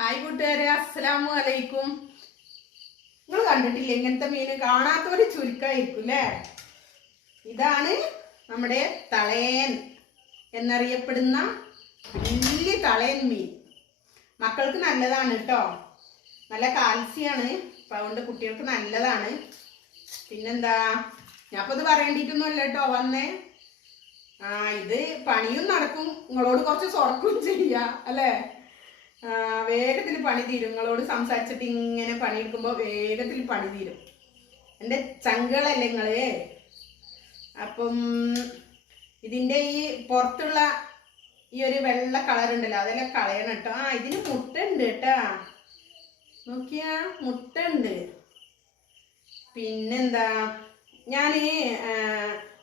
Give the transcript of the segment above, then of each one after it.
Hi കൂട്ടുകാരെ അസ്സലാമു അലൈക്കും. നിങ്ങൾ കണ്ടിട്ടില്ല ഇങ്ങനത്തെ മീൻ കാണാത്തവര് ചുരുക്കമായിരിക്കും അല്ലേ ഇതാണ് നമ്മുടെ തളയൻ എന്നറിയപ്പെടുന്ന വലിയ തളയൻ മീൻ. മക്കൾക്ക് നല്ലതാണ് കേട്ടോ നല്ല കാൽസ്യമാണ് അപ്പം അതുകൊണ്ട് കുട്ടികൾക്ക് നല്ലതാണ്. പിന്നെന്താ? ഇപ്പൊ ഇത് പറയേണ്ടിയിട്ടൊന്നുമല്ല കേട്ടോ വന്നേ. ആ ഇത് പണിയും നടക്കും. നിങ്ങളോട് കുറച്ച് സ്വർക്കും ചെയ്യാ അല്ലേ? വേഗത്തിൽ പണി തീരും. നിങ്ങളോട് സംസാരിച്ചിട്ട് ഇങ്ങനെ പണിയെടുക്കുമ്പോൾ വേഗത്തിൽ പണി തീരും. എന്റെ ചങ്കളല്ലേ നിങ്ങളെ? അപ്പം ഇതിന്റെ ഈ പുറത്തുള്ള ഈ ഒരു വെള്ള കളർ ഉണ്ടല്ലോ അതെല്ലാം കളയണം കേട്ടോ ആ ഇതിന് മുട്ട ഉണ്ട് കേട്ടാ നോക്കിയാ മുട്ട ഉണ്ട് പിന്നെന്താ ഞാൻ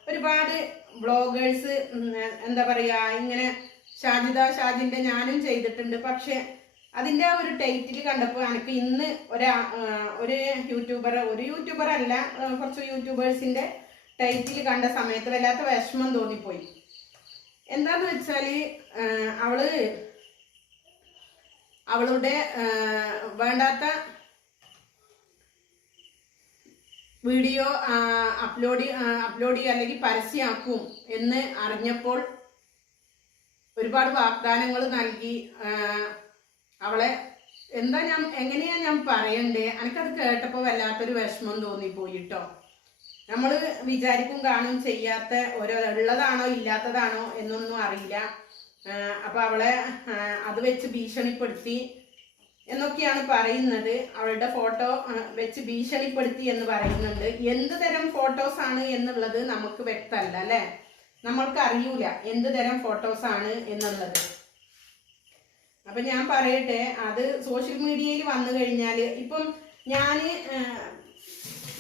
ഒരുപാട് ബ്ലോഗേഴ്സ് എന്താ പറയുക ഇങ്ങനെ ഷാജിദ ഷാജിന്റെ ഞാനും ചെയ്തിട്ടുണ്ട്. പക്ഷെ അതിന്റെ ആ ഒരു ടൈറ്റിൽ കണ്ടപ്പോൾ എനിക്ക് ഇന്ന് ഒരാ ഒരു യൂട്യൂബർ ഒരു യൂട്യൂബർ അല്ല കുറച്ച് യൂട്യൂബേഴ്സിന്റെ ടൈറ്റിൽ കണ്ട സമയത്ത് വല്ലാത്ത വിഷമം തോന്നിപ്പോയി. എന്താന്ന് വെച്ചാൽ അവൾ അവളുടെ വേണ്ടാത്ത വീഡിയോ അപ്ലോഡ് അപ്ലോഡ് ചെയ്യുക അല്ലെങ്കിൽ പരസ്യമാക്കും എന്ന് അറിഞ്ഞപ്പോൾ ഒരുപാട് വാഗ്ദാനങ്ങൾ നൽകി അവളെ എന്താ ഞാൻ എങ്ങനെയാ ഞാൻ പറയണ്ടേ? എനിക്കത് കേട്ടപ്പോൾ വല്ലാത്തൊരു വിഷമം തോന്നിപ്പോയി കേട്ടോ നമ്മൾ വിചാരിക്കും കാണും ചെയ്യാത്ത ഓരോ ഉള്ളതാണോ ഇല്ലാത്തതാണോ എന്നൊന്നും അറിയില്ല. അപ്പോൾ അപ്പൊ അവളെ അത് വെച്ച് ഭീഷണിപ്പെടുത്തി എന്നൊക്കെയാണ് പറയുന്നത്. അവളുടെ ഫോട്ടോ വെച്ച് ഭീഷണിപ്പെടുത്തി എന്ന് പറയുന്നുണ്ട്. എന്ത് തരം ഫോട്ടോസാണ് എന്നുള്ളത് നമുക്ക് വ്യക്തമല്ല അല്ലെ? നമ്മൾക്ക് അറിയൂല എന്ത് തരം ഫോട്ടോസ് ആണ് എന്നുള്ളത്. അപ്പൊ ഞാൻ പറയട്ടെ അത് സോഷ്യൽ മീഡിയയിൽ വന്നു കഴിഞ്ഞാൽ ഇപ്പം ഞാൻ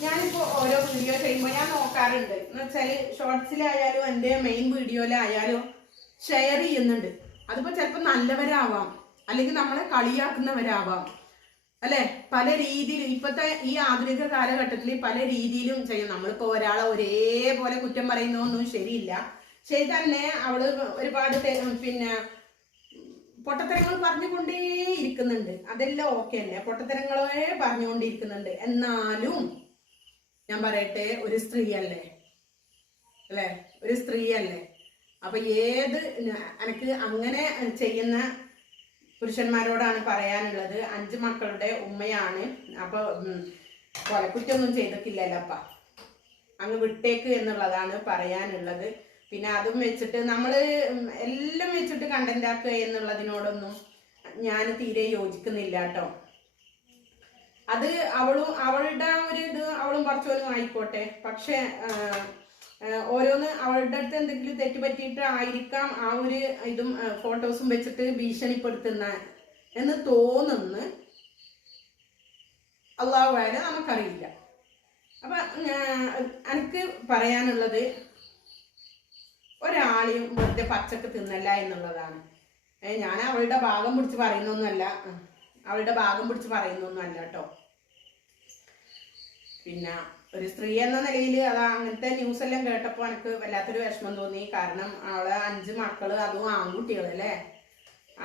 ഞാനിപ്പോൾ ഞാനിപ്പോ ഓരോ വീഡിയോ ചെയ്യുമ്പോൾ ഞാൻ നോക്കാറുണ്ട്. എന്ന് വെച്ചാൽ ഷോർട്സിലായാലും എന്റെ മെയിൻ വീഡിയോയിലായാലും ഷെയർ ചെയ്യുന്നുണ്ട്. അതിപ്പോൾ ചിലപ്പോൾ നല്ലവരാവാം. അല്ലെങ്കിൽ നമ്മളെ കളിയാക്കുന്നവരാവാം. അല്ലെ? പല രീതിയിലും ഇപ്പോഴത്തെ ഈ ആധുനിക കാലഘട്ടത്തിൽ പല രീതിയിലും ചെയ്യും. നമ്മളിപ്പോ ഒരാളെ ഒരേപോലെ കുറ്റം പറയുന്നൊന്നും ശരിയില്ല. ശരി തന്നെ അവൾ ഒരുപാട് പിന്നെ പൊട്ടത്തരങ്ങൾ പറഞ്ഞുകൊണ്ടേ ഇരിക്കുന്നുണ്ട് അതെല്ലാം ഓക്കെ അല്ലേ പൊട്ടത്തരങ്ങളെ പറഞ്ഞുകൊണ്ടിരിക്കുന്നുണ്ട് എന്നാലും ഞാൻ പറയട്ടെ ഒരു സ്ത്രീ അല്ലേ? അല്ലേ ഒരു സ്ത്രീ അല്ലേ അപ്പൊ ഏത് എനിക്ക് അങ്ങനെ ചെയ്യുന്ന പുരുഷന്മാരോടാണ് പറയാനുള്ളത്. അഞ്ച് മക്കളുടെ ഉമ്മയാണ്. അപ്പൊ ഉം, കൊലക്കുറ്റൊന്നും ചെയ്തിട്ടില്ലല്ലോ അപ്പ. അങ്ങ് വിട്ടേക്ക് എന്നുള്ളതാണ് പറയാനുള്ളത്. പിന്നെ അതും വെച്ചിട്ട് നമ്മൾ എല്ലാം വെച്ചിട്ട് കണ്ടന്റ് ആക്കുക എന്നുള്ളതിനോടൊന്നും ഞാൻ തീരെ യോജിക്കുന്നില്ല കേട്ടോ. അത് അവളും അവളുടെ ഒരു ഇത് അവളും കുറച്ചോലും ആയിക്കോട്ടെ. പക്ഷെ ഓരോന്ന് അവളുടെ അടുത്ത് എന്തെങ്കിലും തെറ്റ് പറ്റിയിട്ട് ആയിരിക്കാം ആ ഒരു ഇതും ഫോട്ടോസും വെച്ചിട്ട് ഭീഷണിപ്പെടുത്തുന്ന എന്ന് തോന്നുന്നു. അള്ളാഹു ആയാലും നമുക്കറിയില്ല. അപ്പൊ എനിക്ക് പറയാനുള്ളത് ഒരാളെയും വെറുതെ പച്ചക്ക് തിന്നല്ല എന്നുള്ളതാണ്. ഞാൻ അവളുടെ ഭാഗം പിടിച്ച് പറയുന്നൊന്നുമല്ല. അവളുടെ ഭാഗം പിടിച്ച് പറയുന്നൊന്നുമല്ല കേട്ടോ. പിന്നെ ഒരു സ്ത്രീ എന്ന നിലയിൽ അത് അങ്ങനത്തെ ന്യൂസ് എല്ലാം കേട്ടപ്പോൾ എനിക്ക് വല്ലാത്തൊരു വിഷമം തോന്നി. കാരണം അവളെ അഞ്ച് മക്കൾ അതും ആൺകുട്ടികൾ അല്ലേ?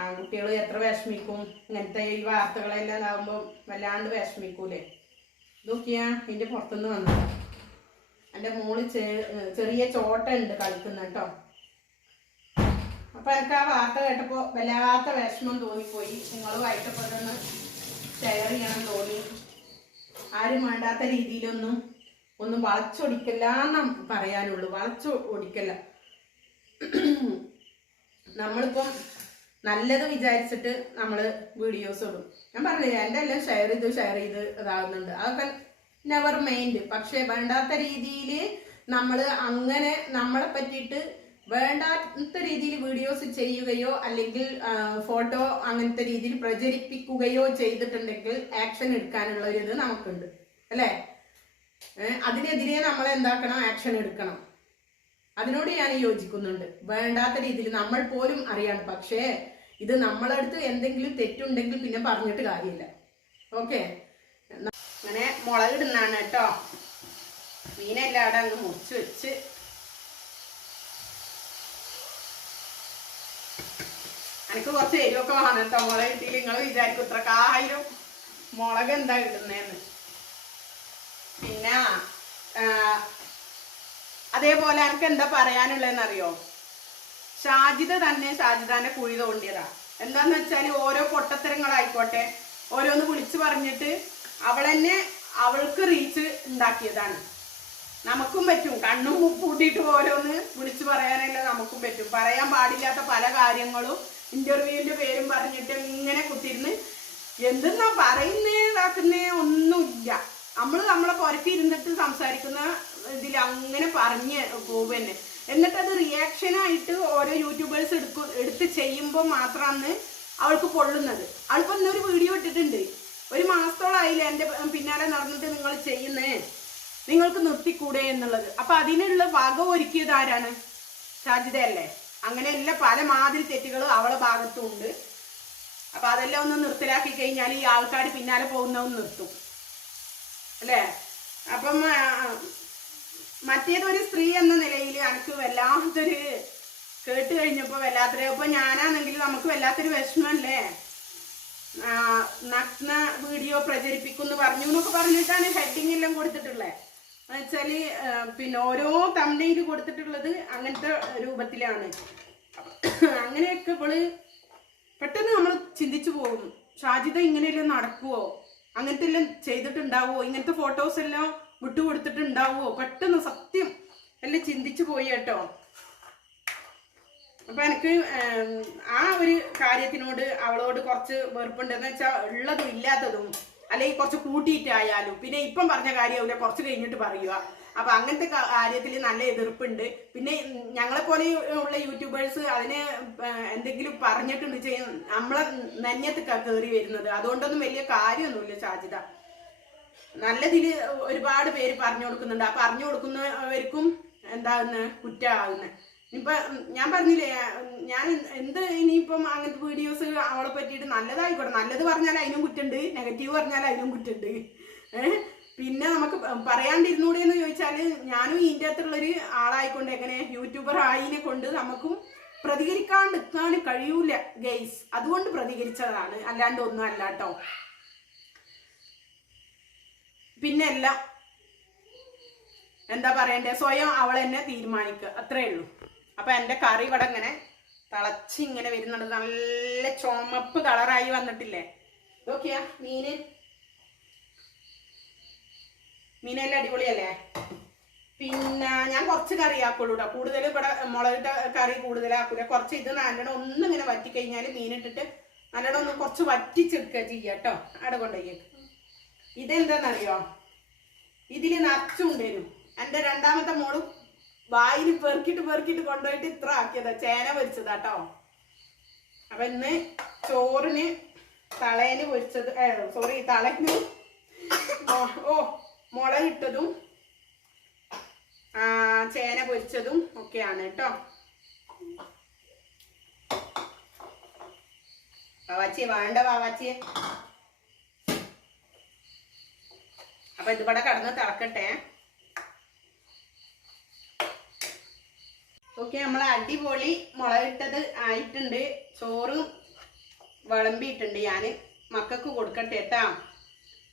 ആൺകുട്ടികൾ എത്ര വിഷമിക്കും? ഇങ്ങനത്തെ ഈ വാർത്തകളെല്ലാം ഇതാകുമ്പോൾ വല്ലാണ്ട് വിഷമിക്കൂലേ? ഇതൊക്കെയാ ഇതിന്റെ പുറത്തുനിന്ന് വന്നത്. എന്റെ മോൾ ചെറിയ ചോട്ട ഉണ്ട് കളിക്കുന്ന കേട്ടോ. അപ്പൊ എനിക്ക് ആ വാർത്ത കേട്ടപ്പോ വല്ലാത്ത വിഷമം തോന്നിപ്പോയി. നിങ്ങളുമായിട്ട് അതൊന്ന് ഷെയർ ചെയ്യണം തോന്നി. ആരും വേണ്ടാത്ത രീതിയിലൊന്നും ഒന്നും വളച്ചൊടിക്കല്ല എന്ന് പറയാനുള്ളൂ. വളച്ചു ഒടിക്കല്ല നമ്മളിപ്പം നല്ലത് വിചാരിച്ചിട്ട് നമ്മൾ വീഡിയോസ് ഇടും. ഞാൻ പറഞ്ഞില്ല എന്റെ എല്ലാം ഷെയർ ചെയ്ത് ഷെയർ ചെയ്ത് ഇതാകുന്നുണ്ട്. അതൊക്കെ നെവർ മൈൻഡ് പക്ഷെ വേണ്ടാത്ത രീതിയിൽ നമ്മൾ അങ്ങനെ നമ്മളെ പറ്റിയിട്ട് വേണ്ടാത്ത രീതിയിൽ വീഡിയോസ് ചെയ്യുകയോ അല്ലെങ്കിൽ ഫോട്ടോ അങ്ങനത്തെ രീതിയിൽ പ്രചരിപ്പിക്കുകയോ ചെയ്തിട്ടുണ്ടെങ്കിൽ ആക്ഷൻ എടുക്കാനുള്ള ഒരു ഇത് നമുക്കുണ്ട്. അല്ലേ? അതിനെതിരെ നമ്മൾ എന്താക്കണം? ആക്ഷൻ എടുക്കണം. അതിനോട് ഞാൻ യോജിക്കുന്നുണ്ട്. വേണ്ടാത്ത രീതിയിൽ നമ്മൾ പോലും അറിയാണ് പക്ഷേ ഇത് നമ്മളടുത്ത് എന്തെങ്കിലും തെറ്റുണ്ടെങ്കിൽ പിന്നെ പറഞ്ഞിട്ട് കാര്യമില്ല. ഓക്കെ? അങ്ങനെ മുളകിടുന്നാണ് കേട്ടോ. മീനെല്ലാം അവിടെ അങ്ങ് മുറിച്ച് വെച്ച് എനിക്ക് കുറച്ച് എരിവൊക്കെ വേണം കേട്ടോ മുളക് കിട്ടിയില്ല നിങ്ങൾ വിചാരിക്കും ഇത്ര കായിരം മുളക് എന്താ ഇടുന്നേന്ന്. പിന്നെ അതേപോലെ എനിക്ക് എന്താ പറയാനുള്ളതെന്നറിയോ ഷാജിദ തന്നെ ഷാജിദാന്റെ കുഴി തോണ്ടിയതാ. എന്താന്ന് വെച്ചാൽ ഓരോ പൊട്ടത്തരങ്ങളായിക്കോട്ടെ ഓരോന്ന് വിളിച്ചു പറഞ്ഞിട്ട് അവളെന്നെ അവൾക്ക് റീച്ച് ഉണ്ടാക്കിയതാണ് നമുക്കും പറ്റും. കണ്ണും പൂട്ടിയിട്ട് ഓരോന്ന് വിളിച്ചു പറയാനല്ല നമുക്കും പറ്റും. പറയാൻ പാടില്ലാത്ത പല കാര്യങ്ങളും ഇന്റർവ്യൂവിന്റെ പേരും പറഞ്ഞിട്ട് ഇങ്ങനെ കുത്തിരുന്ന് എന്തെന്നാ പറയുന്നേ ഇതാക്കുന്നേ ഒന്നുമില്ല. നമ്മൾ നമ്മളെ പുറത്ത് ഇരുന്നിട്ട് സംസാരിക്കുന്ന ഇതിൽ അങ്ങനെ പറഞ്ഞ് പോവുന്നെ എന്നിട്ട് അത് റിയാക്ഷനായിട്ട് ഓരോ യൂട്യൂബേഴ്സ് എടുക്കും എടുത്ത് ചെയ്യുമ്പോൾ മാത്രമാണ് അവൾക്ക് പൊള്ളുന്നത്. അവൾക്ക് ഇന്നൊരു വീഡിയോ ഇട്ടിട്ടുണ്ട്. ഒരു മാസത്തോളായില്ലേ എന്റെ പിന്നാലെ നടന്നിട്ട് നിങ്ങൾ ചെയ്യുന്നേ? നിങ്ങൾക്ക് നിർത്തിക്കൂടെ എന്നുള്ളത്. അപ്പൊ അതിനുള്ള വക ഒരുക്കിയത് ആരാണ്? ഷാജിദയല്ലേ അങ്ങനെയല്ല പല മാതിരി തെറ്റുകൾ അവളെ ഭാഗത്തും ഉണ്ട് അപ്പൊ അതെല്ലാം ഒന്ന് നിർത്തലാക്കി കഴിഞ്ഞാൽ ഈ ആൾക്കാർ പിന്നാലെ പോകുന്നതും നിർത്തും. അല്ലേ? അപ്പം മറ്റേതൊരു സ്ത്രീ എന്ന നിലയിൽ എനിക്ക് വല്ലാത്തൊരു കേട്ട് കഴിഞ്ഞപ്പോ വല്ലാത്തൊരു ഇപ്പൊ ഞാനാണെങ്കിൽ നമുക്ക് വല്ലാത്തൊരു വിഷമല്ലേ? നഗ്ന വീഡിയോ പ്രചരിപ്പിക്കുന്നു പറഞ്ഞു എന്നൊക്കെ പറഞ്ഞിട്ടാണ് ഹെഡിങ് എല്ലാം കൊടുത്തിട്ടുള്ളത് എന്നുവെച്ചാൽ പിന്നെ ഓരോ തമ്മയിൽ കൊടുത്തിട്ടുള്ളത് അങ്ങനത്തെ രൂപത്തിലാണ്. അങ്ങനെയൊക്കെ ഇവൾ പെട്ടെന്ന് നമ്മൾ ചിന്തിച്ചു പോകും. ഷാജിദ ഇങ്ങനെയെല്ലാം നടക്കുവോ? അങ്ങനത്തെ എല്ലാം ചെയ്തിട്ടുണ്ടാവുമോ ഇങ്ങനത്തെ ഫോട്ടോസ് എല്ലാം വിട്ടുകൊടുത്തിട്ടുണ്ടാവുമോ പെട്ടെന്ന് സത്യം എല്ലാം ചിന്തിച്ചു പോയി കേട്ടോ. അപ്പൊ എനിക്ക് ആ ഒരു കാര്യത്തിനോട് അവളോട് കുറച്ച് വെറുപ്പുണ്ടെന്ന് വെച്ചാൽ ഉള്ളതും ഇല്ലാത്തതും അല്ലെങ്കിൽ കുറച്ച് കൂട്ടിയിട്ടായാലും. പിന്നെ ഇപ്പം പറഞ്ഞ കാര്യമാവില്ല കുറച്ച് കഴിഞ്ഞിട്ട് പറയുക അപ്പൊ അങ്ങനത്തെ കാര്യത്തിൽ നല്ല എതിർപ്പുണ്ട്. പിന്നെ ഞങ്ങളെ പോലെ ഉള്ള യൂട്യൂബേഴ്സ് അതിന് എന്തെങ്കിലും പറഞ്ഞിട്ടുണ്ട് ചെയ്യും നമ്മളെ നന്യത്ത് കയറി വരുന്നത്. അതുകൊണ്ടൊന്നും വലിയ കാര്യമൊന്നുമില്ല സാധ്യത നല്ലതിൽ ഒരുപാട് പേര് പറഞ്ഞു കൊടുക്കുന്നുണ്ട്. ആ പറഞ്ഞു കൊടുക്കുന്നവർക്കും എന്താകുന്ന കുറ്റമാകുന്നത് ഇപ്പൊ ഞാൻ പറഞ്ഞില്ലേ ഞാൻ എന്ത് ഇനിയിപ്പം അങ്ങനത്തെ വീഡിയോസ് അവളെ പറ്റിയിട്ട് നല്ലതായിക്കോട്ടെ. നല്ലത് പറഞ്ഞാൽ അതിനും കുറ്റുണ്ട്. നെഗറ്റീവ് പറഞ്ഞാൽ അതിനും കുറ്റുണ്ട്. പിന്നെ നമുക്ക് പറയാണ്ടിരുന്നൂടെ എന്ന് ചോദിച്ചാൽ ഞാനും ഇതിന്റെ അകത്തുള്ളൊരു ആളായിക്കൊണ്ട് എങ്ങനെ യൂട്യൂബർ ആയിനെ കൊണ്ട് നമുക്കും പ്രതികരിക്കാണ്ട് നിൽക്കാൻ കഴിയൂല ഗെയ്സ് അതുകൊണ്ട് പ്രതികരിച്ചതാണ്. അല്ലാണ്ട് ഒന്നും അല്ല കേട്ടോ പിന്നെ എന്താ പറയണ്ടേ? സ്വയം അവൾ തന്നെ തീരുമാനിക്കുക അത്രേ ഉള്ളൂ. അപ്പൊ എന്റെ കറി ഇവിടെ ഇങ്ങനെ തിളച്ച് ഇങ്ങനെ വരുന്നുണ്ട്. നല്ല ചുമപ്പ് കളറായി വന്നിട്ടില്ലേ? നോക്കിയാ മീന്. മീനെല്ലാം അടിപൊളിയല്ലേ? പിന്നെ ഞാൻ കുറച്ച് കറി ആക്കുള്ളൂ കേട്ടോ കൂടുതൽ ഇവിടെ മുളകിട്ട കറി കൂടുതലാക്കൂല കുറച്ച് ഇത് നല്ലോണം ഒന്ന് ഇങ്ങനെ വറ്റി കഴിഞ്ഞാൽ മീനിട്ടിട്ട് നല്ലോണം ഒന്ന് കുറച്ച് വറ്റിച്ചെടുക്കുക ചെയ്യുക കേട്ടോ അവിടെ കൊണ്ടുപോയേക്ക് ഇതെന്താന്നറിയോ? ഇതിൽ വരും. എന്റെ രണ്ടാമത്തെ മോളും വായിൽ പെറുക്കിട്ട് പെറുക്കിട്ട് കൊണ്ടുപോയിട്ട് ഇത്ര ആക്കിയതാ. ചേന പൊരിച്ചതാട്ടോ അപ്പൊ ഇന്ന് ചോറിന് തളേന് പൊരിച്ചത് സോറി തളേന് ഓ മുളകിട്ടതും ആ, ചേന പൊരിച്ചതും ഒക്കെയാണ് കേട്ടോ വാവാച്ചി വേണ്ട വാവാച്ചിയെ അപ്പൊ ഇതിവിടെ കടന്ന് തിളക്കട്ടെ. ഓക്കെ നമ്മൾ അടിപൊളി മുളകിട്ടത് ആയിട്ടുണ്ട്. ചോറും വിളമ്പിയിട്ടുണ്ട് ഞാൻ മക്കൾക്ക് കൊടുക്കട്ടെ കേട്ടോ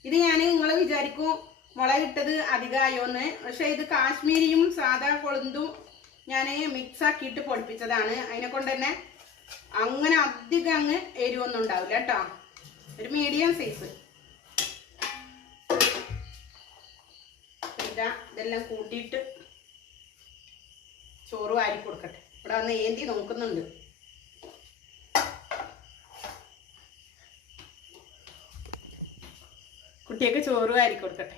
ഇത് ഞാൻ നിങ്ങൾ വിചാരിക്കും മുളകിട്ടത് അധികമായോന്ന് പക്ഷെ ഇത് കാശ്മീരിയും സാധാ കൊളുന്തും ഞാൻ മിക്സ് ആക്കിയിട്ട് പൊടിപ്പിച്ചതാണ്. അതിനെ കൊണ്ട് തന്നെ അങ്ങനെ അധികം അങ്ങ് എരിവൊന്നും ഉണ്ടാവില്ല കേട്ടോ ഒരു മീഡിയം സൈസ്. ഇതാ ഇതെല്ലാം കൂട്ടിയിട്ട് ചോറ് വാരി കൊടുക്കട്ടെ. ഇവിടെ വന്ന് ഏന്തി നോക്കുന്നുണ്ട്. കുട്ടിയൊക്കെ ചോറ് വാരി കൊടുക്കട്ടെ.